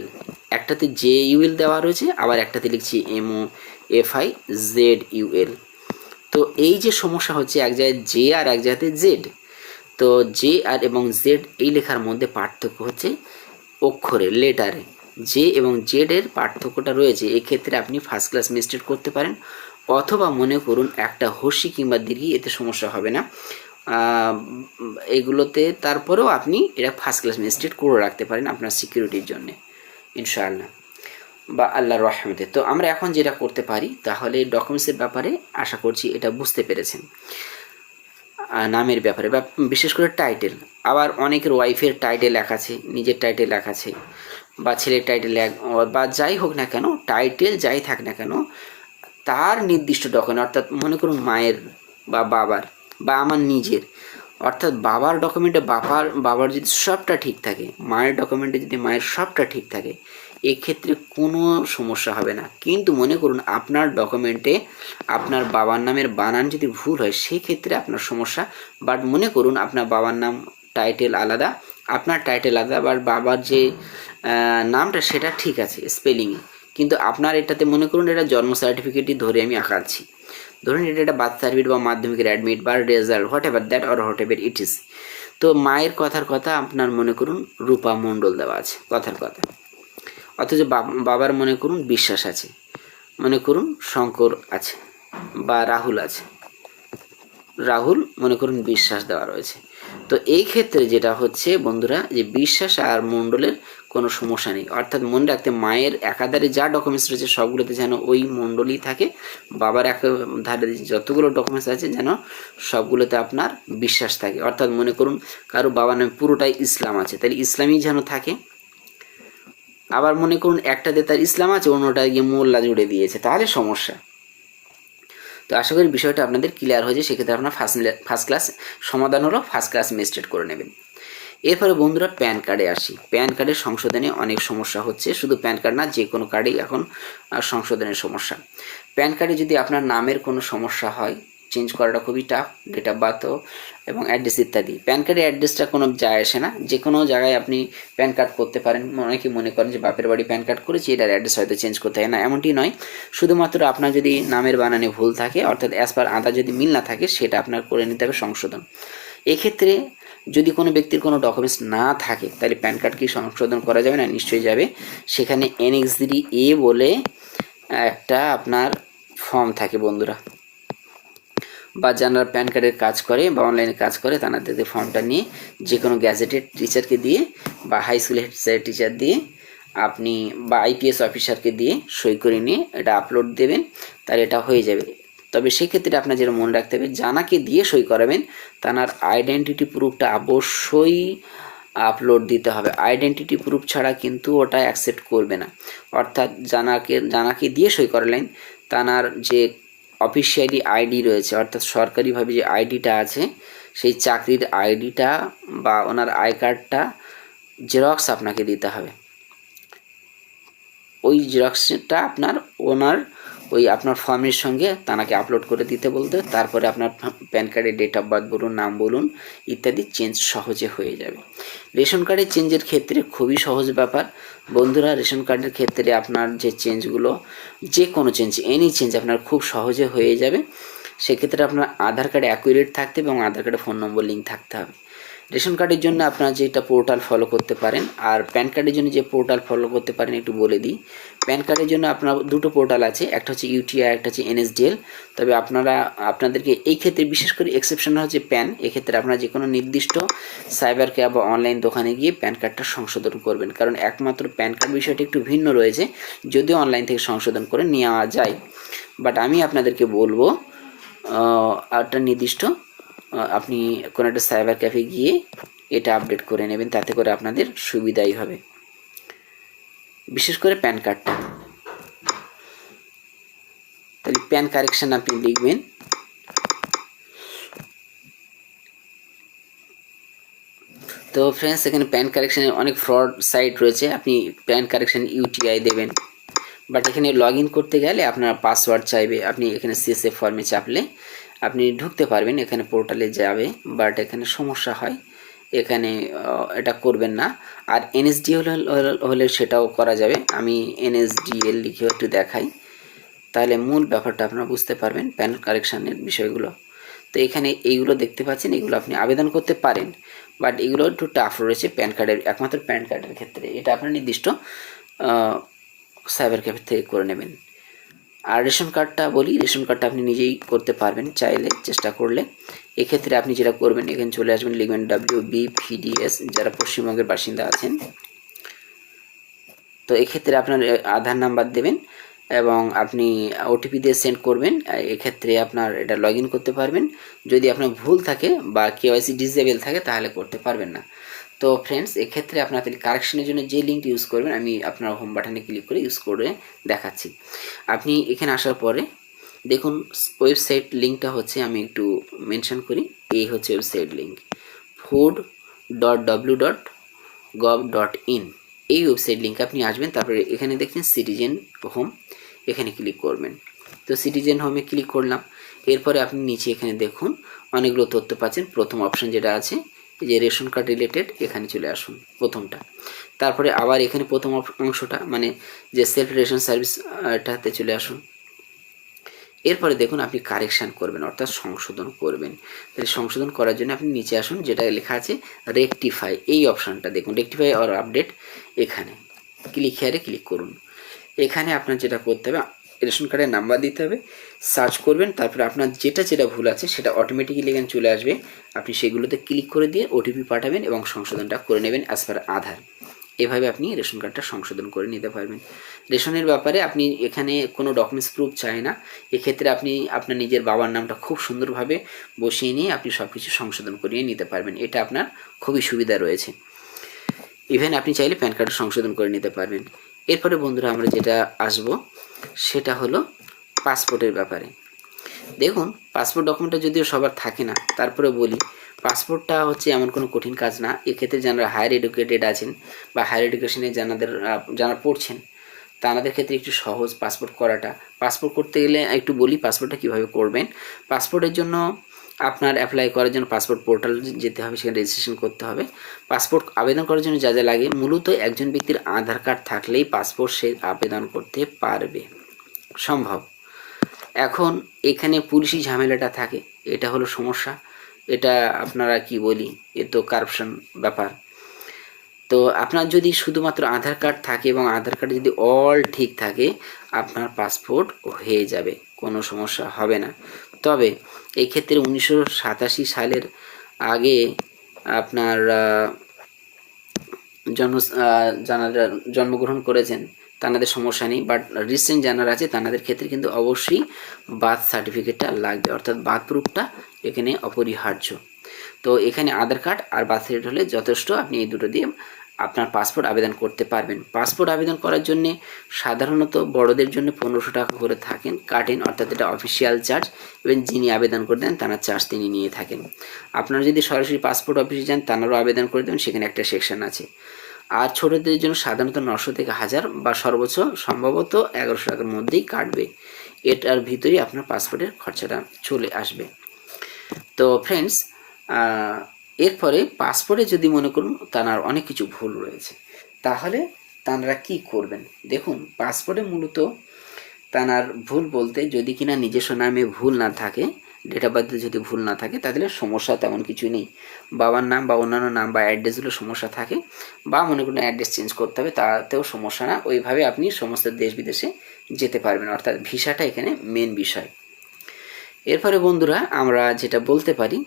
একটাতে JUL দেওয়া রয়েছে, আবার একটাতে লিখছি MOFIZUL। তো এই যে সমস্যা হচ্ছে, এক জায়গায় জে আর এক জায়গাতে জেড। তো জে আর এবং জেড এই লেখার মধ্যে পার্থক্য হচ্ছে অক্ষরে, লেটারে। জে এবং জেড এর পার্থক্যটা রয়েছে, এক্ষেত্রে আপনি ফার্স্ট ক্লাস মিস্টেক করতে পারেন, অথবা মনে করুন একটা হর্ষি কিংবা দীর্ঘি, এতে সমস্যা হবে না এগুলোতে। তারপরেও আপনি এটা ফার্স্ট ক্লাস মিস্টেক করে রাখতে পারেন আপনার সিকিউরিটির জন্যে, ইনশাআল্লাহ। বা আল্লাহর রহমতে। তো আমরা এখন যেটা করতে পারি, তাহলে ডকুমেন্টসের ব্যাপারে আশা করছি এটা বুঝতে পেরেছেন। নামের ব্যাপারে বা বিশেষ করে টাইটেল, আবার অনেকের ওয়াইফের টাইটেল লেখা আছে, নিজের টাইটেল লেখা আছে, বা ছেলের টাইটেল বা যাই হোক না কেন, টাইটেল যাই থাক না কেন, তার নির্দিষ্ট ডকুমেন্ট, অর্থাৎ মনে করুন মায়ের বা বাবার বা আমার নিজের, অর্থাৎ বাবার ডকুমেন্টে বাবার যদি সবটা ঠিক থাকে, মায়ের ডকুমেন্টে যদি মায়ের সবটা ঠিক থাকে, এক্ষেত্রে কোনো সমস্যা হবে না। কিন্তু মনে করুন আপনার ডকুমেন্টে আপনার বাবার নামের বানান যদি ভুল হয়, সেক্ষেত্রে আপনার সমস্যা। বাট মনে করুন আপনার বাবার নাম টাইটেল আলাদা, আপনার টাইটেল আলাদা, বাট বাবার যে নামটা সেটা ঠিক আছে স্পেলিংয়ে, কিন্তু আপনার এটাতে মনে করুন এটা জন্ম সার্টিফিকেটই ধরে আমি আঁকাচ্ছি, ধরুন এটা একটা বার্থ সার্টিফিকেট বা মাধ্যমিকের অ্যাডমিট বা result, what ever that or what ever it is. তো মায়ের কথার কথা আপনার মনে করুন রূপা মণ্ডল দেওয়া আছে কথার কথা, অথচ বাবার মনে করুন বিশ্বাস আছে, মনে করুন শঙ্কর আছে বা রাহুল আছে, রাহুল মনে করুন বিশ্বাস দেওয়া রয়েছে। তো এই ক্ষেত্রে যেটা হচ্ছে বন্ধুরা, যে বিশ্বাস আর মণ্ডলের কোনো সমস্যা নেই, অর্থাৎ মনে রাখতে মায়ের একাধারে যা ডকুমেন্টস রয়েছে সবগুলোতে যেন ওই মণ্ডলই থাকে, বাবার একাধারে যতগুলো ডকুমেন্টস আছে যেন সবগুলোতে আপনার বিশ্বাস থাকে। অর্থাৎ মনে করুন কারো বাবার নামে পুরোটাই ইসলাম আছে, তাহলে ইসলামই যেন থাকে। আবার মনে করুন একটাতে তার ইসলাম আছে, অন্যটায় গিয়ে মোল্লা জুড়ে দিয়েছে, তাহলে সমস্যা। তো আশা করি বিষয়টা আপনাদের ক্লিয়ার হয়েছে। সেক্ষেত্রে আপনার ফার্স্ট ক্লাস সমাধান হলো ফার্স্ট ক্লাস ম্যাজিস্ট্রেট করে নেবেন। এরপরে বন্ধুরা প্যান কার্ডে আসি। প্যান কার্ডের সংশোধনে অনেক সমস্যা হচ্ছে, শুধু প্যান কার্ড না, যে কোনো কার্ডেই এখন সংশোধনের সমস্যা। প্যান কার্ডে যদি আপনার নামের কোনো সমস্যা হয়, চেঞ্জ করাটা খুবই টাফ, ডেট অফ বার্থ এবং অ্যাড্রেস ইত্যাদি। প্যান কার্ডের অ্যাড্রেসটা কোনো যায় আসে না, যে কোনো জায়গায় আপনি প্যান কার্ড করতে পারেন। অনেকে মনে করেন যে বাপের বাড়ি প্যান কার্ড করেছি, এটার অ্যাড্রেস হয়তো চেঞ্জ করতে হয় না, এমনটি নয়। শুধুমাত্র আপনার যদি নামের বানানে ভুল থাকে, অর্থাৎ অ্যাজ পার আধার যদি মিল না থাকে, সেটা আপনার করে নিতে হবে সংশোধন। এক্ষেত্রে যদি কোনো ব্যক্তির কোনো ডকুমেন্টস না থাকে, তাহলে প্যান কার্ড কি সংশোধন করা যাবে না? নিশ্চয়ই যাবে। সেখানে NX3A বলে একটা আপনার ফর্ম থাকে বন্ধুরা, বা যারা প্যান কার্ডের কাজ করে বা অনলাইনে কাজ করে, তাদের ফর্মটা নিয়ে যে কোনো গ্যাজেটেড টিচারকে দিয়ে বা হাই স্কুলের হেড স্যার টিচার দিয়ে আপনি বা IPS অফিসারকে দিয়ে সই করে নিয়ে এটা আপলোড দেবেন, তাহলে এটা হয়ে যাবে। তবে সেক্ষেত্রে আপনার যেটা মনে রাখতে হবে, জানাকে দিয়ে সই করাবেন, তার আইডেন্টিটি প্রুফটা অবশ্যই আপলোড দিতে হবে। আইডেন্টিটি প্রুফ ছাড়া কিন্তু ওটা অ্যাকসেপ্ট করবে না। অর্থাৎ জানাকে দিয়ে সই করালেন, তার যে অফিসিয়ালি আইডি রয়েছে, অর্থাৎ সরকারিভাবে যে আইডিটা আছে, সেই চাকরির আইডিটা বা ওনার আই কার্ডটা জেরক্স আপনাকে দিতে হবে। ওই জেরক্সটা আপনার ওনার ওই আপনার ফর্মের সঙ্গে তাকে আপলোড করে দিতে বলতে, তারপরে আপনার প্যান কার্ডের ডেট অফ বার্থ বলুন, নাম বলুন ইত্যাদি চেঞ্জ সহজে হয়ে যাবে। রেশন কার্ডের চেঞ্জের ক্ষেত্রে খুবই সহজ ব্যাপার বন্ধুরা। রেশন কার্ডের ক্ষেত্রে আপনার যে চেঞ্জগুলো, যে কোনো চেঞ্জ, এনি চেঞ্জ আপনার খুব সহজে হয়ে যাবে। সেক্ষেত্রে আপনার আধার কার্ড অ্যাকুরেট থাকতে হবে এবং আধার কার্ডে ফোন নম্বর লিঙ্ক থাকতে হবে। রেশন কার্ডের জন্য আপনারা যেটা পোর্টাল ফলো করতে পারেন, আর প্যান কার্ডের জন্য যে পোর্টাল ফলো করতে পারেন একটু বলে দিই। প্যান কার্ডের জন্য আপনার দুটো পোর্টাল আছে, একটা হচ্ছে UTI, একটা হচ্ছে NSDL। তবে আপনাদেরকে এই ক্ষেত্রে বিশেষ করে এক্সেপশন হচ্ছে প্যান। এক্ষেত্রে আপনারা যে কোনো নির্দিষ্ট সাইবার ক্যাফে বা অনলাইন দোকানে গিয়ে প্যান কার্ডটা সংশোধন করবেন, কারণ একমাত্র প্যান কার্ড বিষয়টা একটু ভিন্ন রয়েছে, যদিও অনলাইন থেকে সংশোধন করে নেওয়া যায়। বাট আমি আপনাদেরকে বলবো একটা নির্দিষ্ট আপনি কোনো একটা সাইবার ক্যাফে গিয়ে এটা আপডেট করে নেবেন, তাতে করে আপনাদের সুবিধাই হবে, বিশেষ করে প্যান কার্ডটা। তাহলে প্যান কারেকশন আপনি লিখবেন, তো ফ্রেন্ডস এখানে প্যান কারেকশনের অনেক ফ্রড সাইট রয়েছে। আপনি প্যান কারেকশন UTI দেবেন, বাট এখানে লগ ইন করতে গেলে আপনার পাসওয়ার্ড চাইবে। আপনি এখানে CSF ফর্মে চাপলে আপনি ঢুকতে পারবেন, এখানে পোর্টালে যাবে, বাট এখানে সমস্যা হয়, এখানে এটা করবেন না। আর NSDL হলে সেটাও করা যাবে। আমি NSDL লিখে একটু দেখাই, তাহলে মূল ব্যাপারটা আপনারা বুঝতে পারবেন প্যান কারেকশানের বিষয়গুলো। তো এখানে এইগুলো দেখতে পাচ্ছেন, এগুলো আপনি আবেদন করতে পারেন, বাট এগুলো একটু টাফ রয়েছে প্যান কার্ডের, একমাত্র প্যান কার্ডের ক্ষেত্রে। এটা আপনার নির্দিষ্ট সাইবার ক্যাফে থেকে করে নেবেন। আর রেশন কার্ডটা বলি, রেশন কার্ডটা আপনি নিজেই করতে পারবেন চাইলে, চেষ্টা করলে। এক্ষেত্রে আপনি যেটা করবেন, এখানে চলে আসবেন, লিখবেন WBPDS, যারা পশ্চিমবঙ্গের বাসিন্দা আছেন তো এক্ষেত্রে আপনার আধার নাম্বার দেবেন এবং আপনি ওটিপি দিয়ে সেন্ড করবেন। এক্ষেত্রে আপনার এটা লগ ইন করতে পারবেন। যদি আপনার ভুল থাকে বা কেওয়াইসি ডিসেবল থাকে তাহলে করতে পারবেন না। তো ফ্রেন্ডস, এক্ষেত্রে আপনার কারেকশনের জন্য যে লিঙ্কটি ইউজ করবেন আমি আপনার হোম বাটনে ক্লিক করে ইউজ করে দেখাচ্ছি। আপনি এখানে আসার পরে দেখুন ওয়েবসাইট লিঙ্কটা হচ্ছে, আমি একটু মেনশন করি, এই হচ্ছে ওয়েবসাইট লিঙ্ক food.w.gov.in। এই ওয়েবসাইট লিঙ্কে আপনি আসবেন, তারপরে এখানে দেখছেন সিটিজেন হোম, এখানে ক্লিক করবেন। তো সিটিজেন হোমে ক্লিক করলাম। এরপরে আপনি নিচে এখানে দেখুন অনেকগুলো তথ্য পাচ্ছেন। প্রথম অপশন যেটা আছে এই যে রেশন কার্ড রিলেটেড, এখানে চলে আসুন প্রথমটা। তারপরে আবার এখানে প্রথম অংশটা মানে যে সেলফ রেশন সার্ভিস এটাতে চলে আসুন। এরপরে দেখুন আপনি কারেকশান করবেন অর্থাৎ সংশোধন করবেন। তাহলে সংশোধন করার জন্য আপনি নিচে আসুন, যেটা লেখা আছে রেকটিফাই, এই অপশানটা দেখুন রেকটিফাই অর আপডেট, এখানে হেয়ারে ক্লিক করুন। এখানে আপনার যেটা করতে হবে রেশন কার্ডের নাম্বার দিতে হবে, সার্চ করবেন, তারপরে আপনার যেটা ভুল আছে সেটা অটোমেটিক্যালি এখানে চলে আসবে। আপনি সেগুলোতে ক্লিক করে দিয়ে ওটিপি পাঠাবেন এবং সংশোধনটা করে নেবেন অ্যাজ পার আধার। এভাবে আপনি রেশন কার্ডটা সংশোধন করে নিতে পারবেন। রেশনের ব্যাপারে আপনি এখানে কোনো ডকুমেন্টস প্রুফ চাই না। এক্ষেত্রে আপনি আপনার নিজের বাবার নামটা খুব সুন্দরভাবে বসিয়ে নিয়ে আপনি সব কিছু সংশোধন করিয়ে নিতে পারবেন। এটা আপনার খুবই সুবিধা রয়েছে। ইভেন আপনি চাইলে প্যান কার্ড সংশোধন করে নিতে পারবেন। এরপরে বন্ধুরা আমরা যেটা আসবো সেটা হলো পাসপোর্টের ব্যাপারে। দেখুন পাসপোর্ট ডকুমেন্টটা যদিও সবার থাকে না, তারপরে বলি পাসপোর্টটা হচ্ছে এমন কোনো কঠিন কাজ না। এক্ষেত্রে যারা হায়ার এডুকেটেড আছেন বা হায়ার এডুকেশনে যারা পড়ছেন তাদের ক্ষেত্রে একটু সহজ পাসপোর্ট করাটা। পাসপোর্ট করতে গেলে একটু বলি পাসপোর্টটা কীভাবে করবেন। পাসপোর্টের জন্য আপনার অ্যাপ্লাই করার জন্য পাসপোর্ট পোর্টাল যেতে হবে, সেখানে রেজিস্ট্রেশন করতে হবে। পাসপোর্ট আবেদন করার জন্য যা লাগে মূলত একজন ব্যক্তির আধার কার্ড থাকলেই পাসপোর্ট সে আবেদন করতে পারবে, সম্ভব। এখন এখানে পুলিশি ঝামেলাটা থাকে, এটা হলো সমস্যা। এটা আপনারা কি বলি, এ তো কারাপশন ব্যাপার। তো আপনার যদি শুধুমাত্র আধার কার্ড থাকে এবং আধার কার্ডে যদি অল ঠিক থাকে আপনার পাসপোর্ট হয়ে যাবে, কোনো সমস্যা হবে না। তবে এই ক্ষেত্রে 1987 সালের আগে আপনার যারা জন্মগ্রহণ করেছেন তাদের সমস্যা নেই, বাট রিসেন্ট যারা আছে তাদের ক্ষেত্রে কিন্তু অবশ্যই বার্থ সার্টিফিকেটটা লাগবে, অর্থাৎ বার্থ প্রুফটা এখানে অপরিহার্য। তো এখানে আধার কার্ড আর বার্থ সার্টিফিকেট হলে যথেষ্ট, আপনি এই দুটো দিয়ে আপনার পাসপোর্ট আবেদন করতে পারবেন। পাসপোর্ট আবেদন করার জন্যে সাধারণত বড়দের জন্য 1500 টাকা করে কাটেন, অর্থাৎ এটা অফিসিয়াল চার্জ, এবং যিনি আবেদন করে দেন তার চার্জ তিনি নিয়ে থাকেন। আপনারা যদি সরাসরি পাসপোর্ট অফিসে যান তারাও আবেদন করে দেবেন, সেখানে একটা সেকশন আছে। আর ছোটদের জন্য সাধারণত 900 থেকে 1000 বা সর্বোচ্চ সম্ভবত 1100 টাকার মধ্যেই কাটবে। এটার ভিতরেই আপনার পাসপোর্টের খরচাটা চলে আসবে। তো ফ্রেন্ডস, এরপরে পাসপোর্টে যদি মনে করুন তার অনেক কিছু ভুল রয়েছে, তাহলে তারা কি করবেন। দেখুন পাসপোর্টে মূলত তার ভুল বলতে যদি কিনা নিজস্ব নামে ভুল না থাকে, ডেট অফ বার্থে যদি ভুল না থাকে তাহলে সমস্যা তেমন কিছু নেই। বাবার নাম বা অন্যান্য নাম বা অ্যাড্রেসগুলো সমস্যা থাকে, বা মনে করুন অ্যাড্রেস চেঞ্জ করতে হবে, তাতেও সমস্যা না। ওইভাবে আপনি সমস্ত দেশ বিদেশে যেতে পারবেন, অর্থাৎ ভিসাটা এখানে মেন বিষয়। এরপরে বন্ধুরা আমরা যেটা বলতে পারি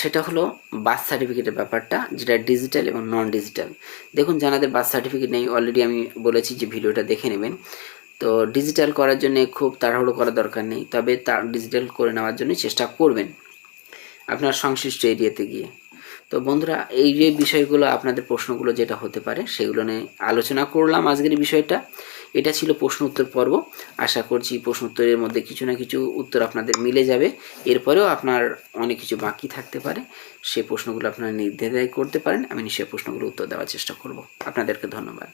সেটা হলো বার্থ সার্টিফিকেটের ব্যাপারটা, যেটা ডিজিটাল এবং নন ডিজিটাল। দেখুন যাদের বার্থ সার্টিফিকেট নেই, অলরেডি আমি বলেছি যে ভিডিওটা দেখে নেবেন। তো ডিজিটাল করার জন্য খুব তাড়াহুড়ো করার দরকার নেই, তবে তার ডিজিটাল করে নেওয়ার জন্য চেষ্টা করবেন আপনার সংশ্লিষ্ট এরিয়াতে গিয়ে। তো বন্ধুরা এই যে বিষয়গুলো আপনাদের প্রশ্নগুলো যেটা হতে পারে সেগুলো নিয়ে আলোচনা করলাম আজকের বিষয়টা। এটা ছিল প্রশ্ন উত্তর পর্ব। আশা করছি প্রশ্ন উত্তরের মধ্যে কিছু না কিছু উত্তর আপনাদের মিলে যাবে। এরপরেও আপনার অনেক কিছু বাকি থাকতে পারে, সেই প্রশ্নগুলো আপনারা নির্দ্বিধায় করতে পারেন। আমি নিশ্চয়ই প্রশ্নগুলো উত্তর দেওয়ার চেষ্টা করব। আপনাদেরকে ধন্যবাদ।